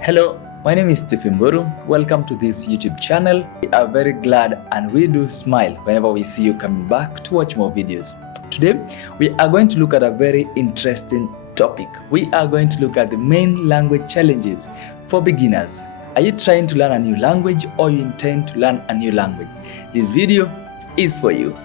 Hello, my name is Stephen Mburu. Welcome to this YouTube channel. We are very glad and we do smile whenever we see you coming back to watch more videos. Today, we are going to look at a very interesting topic. We are going to look at the main language challenges for beginners. Are you trying to learn a new language or you intend to learn a new language? This video is for you.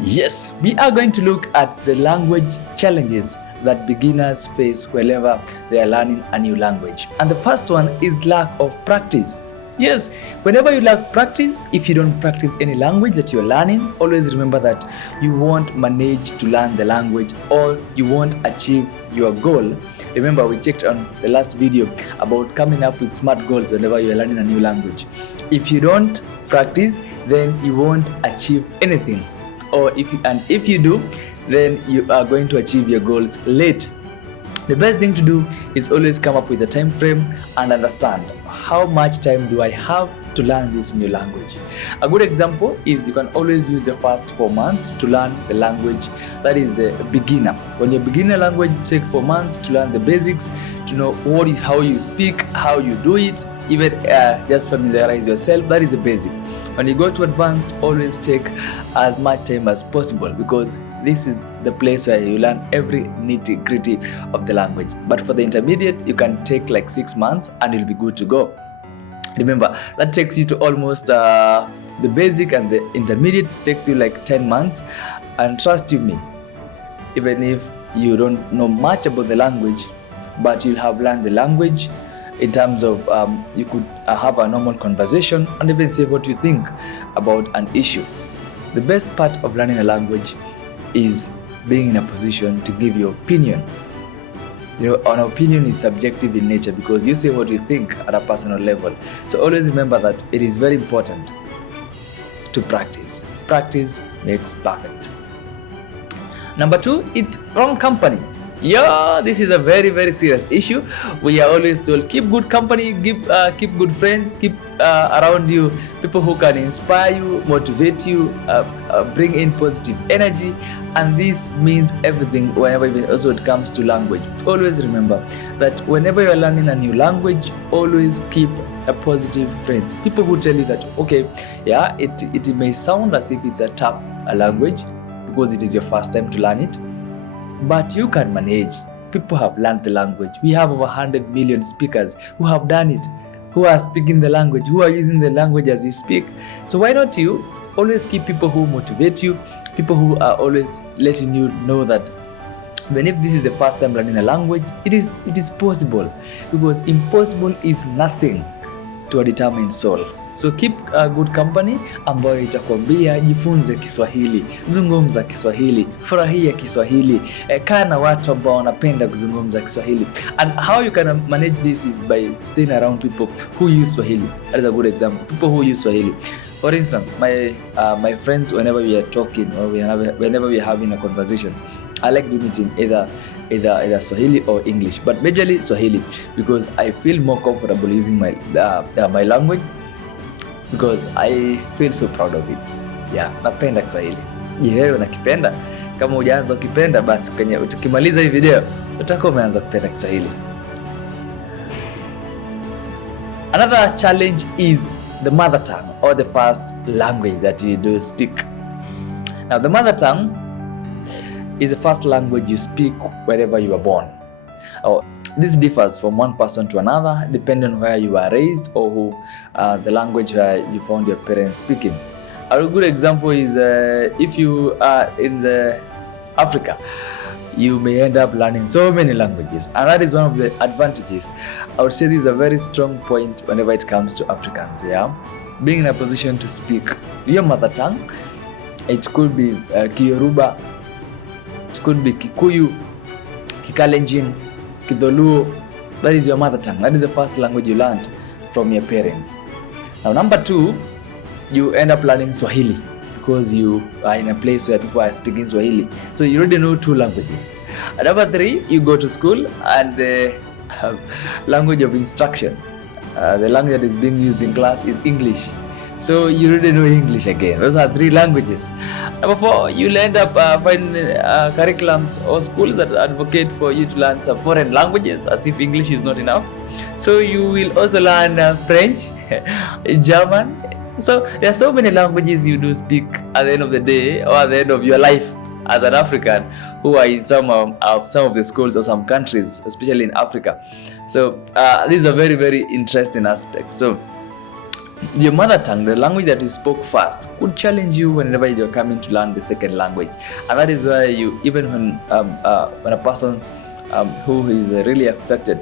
Yes, we are going to look at the language challenges that beginners face whenever they are learning a new language. And the first one is lack of practice. Yes, whenever you lack practice, if you don't practice any language that you're learning, always remember that you won't manage to learn the language or you won't achieve your goal. Remember, we checked on the last video about coming up with smart goals whenever you're learning a new language. If you don't practice, then you won't achieve anything. Or if you do, then you are going to achieve your goals late. The best thing to do is always come up with a time frame and understand how much time do I have to learn this new language. A good example is you can always use the first 4 months to learn the language that is the beginner. When you begin a language, take 4 months to learn the basics, to know how you speak, how you do it, even just familiarize yourself. That is the basic. When you go to advanced, always take as much time as possible because this is the place where you learn every nitty-gritty of the language. But for the intermediate, you can take like 6 months and you'll be good to go. Remember, that takes you to almost the basic, and the intermediate takes you like 10 months. And trust you me, even if you don't know much about the language, but you'll have learned the language in terms of you could have a normal conversation and even say what you think about an issue. The best part of learning a language is being in a position to give your opinion. You know, an opinion is subjective in nature because you say what you think at a personal level. So always remember that it is very important to practice. Practice makes perfect. Number 2, it's wrong company. Yeah, this is a very, very serious issue. We are always told keep good company, keep good friends, keep around you people who can inspire you, motivate you, bring in positive energy, and this means everything whenever it also it comes to language. Always remember that whenever you are learning a new language, always keep a positive friends. People who tell you that okay, yeah, it may sound as if it's a tough language because it is your first time to learn it. But you can manage. People have learned the language. We have over 100 million speakers who have done it, who are speaking the language, who are using the language as we speak. So why don't you always keep people who motivate you, people who are always letting you know that even if this is the first time learning a language, it is possible, because impossible is nothing to a determined soul. So keep a good company ambayo itakwambia jifunze Kiswahili, zungumza Kiswahili, furahia Kiswahili, kaa na watu ambao wanapenda kuzungumza Kiswahili. And how you can manage this is by staying around people who use Swahili. That is a good example. People who use Swahili. For instance, my friends, whenever we are talking or whenever we are having a conversation, I like doing it in either Swahili or English, but majorly Swahili because I feel more comfortable using my language. Because I feel so proud of it. Yeah, napenda Kiswahili. Je, wewe unakipenda? Kama hujaanza ukipenda, basi tukimaliza hii video utakuwa umeanza kupenda Kiswahili. Another challenge is the mother tongue or the first language that you do speak. Now, the mother tongue is the first language you speak wherever you are born. This differs from one person to another depending on where you are raised or who the language where you found your parents speaking. A good example is if you are in Africa, you may end up learning so many languages, and that is one of the advantages. I would say this is a very strong point whenever it comes to Africans. Yeah, being in a position to speak your mother tongue. It could be Kiyoruba, it could be Kikuyu, Kikalenjin, Kidholuo. That is your mother tongue. That is the first language you learned from your parents. Now, number 2, you end up learning Swahili because you are in a place where people are speaking Swahili. So you already know 2 languages. And number 3, you go to school and the language of instruction. The language that is being used in class is English. So you already know English again. Those are 3 languages. Number 4, you'll end up finding curriculums or schools that advocate for you to learn some foreign languages as if English is not enough. So you will also learn French, German. So there are so many languages you do speak at the end of the day or at the end of your life as an African who are in some of the schools or some countries, especially in Africa. So this is a very, very interesting aspect. So your mother tongue, the language that you spoke first, could challenge you whenever you're coming to learn the second language. And that is why even when a person who is really affected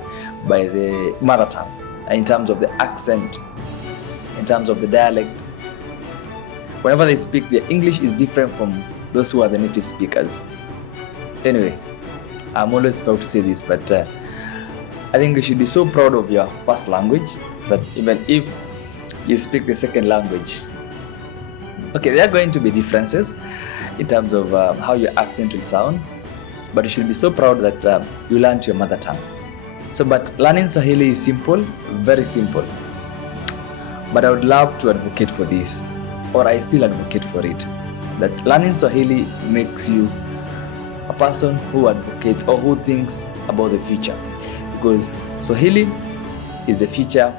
by the mother tongue, in terms of the accent, in terms of the dialect, whenever they speak, their English is different from those who are the native speakers. Anyway, I'm always proud to say this, but I think you should be so proud of your first language that even if you speak the second language, okay, there are going to be differences in terms of how your accent will sound, but you should be so proud that you learned your mother tongue. So, but learning Swahili is simple, very simple. But I would love to advocate for this, or I still advocate for it, that learning Swahili makes you a person who advocates or who thinks about the future, because Swahili is the future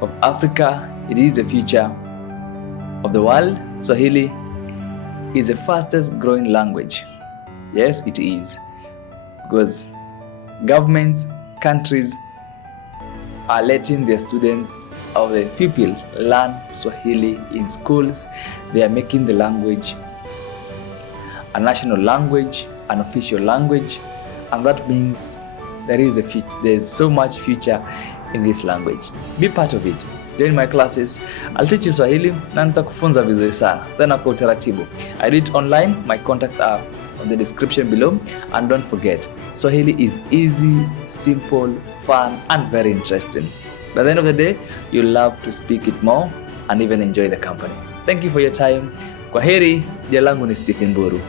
of Africa, it is the future of the world. Swahili is the fastest growing language. Yes, it is, because governments, countries are letting their students or their pupils learn Swahili in schools. They are making the language a national language, an official language, and that means there is so much future in this language. Be part of it. During my classes, I'll teach you Swahili na nitakufunza vizuri sana. Tena kwa utaratibu. I do it online. My contacts are on the description below. And don't forget, Swahili is easy, simple, fun, and very interesting. By the end of the day, you'll love to speak it more and even enjoy the company. Thank you for your time. Kwaheri, jina langu ni Stephen Mburu.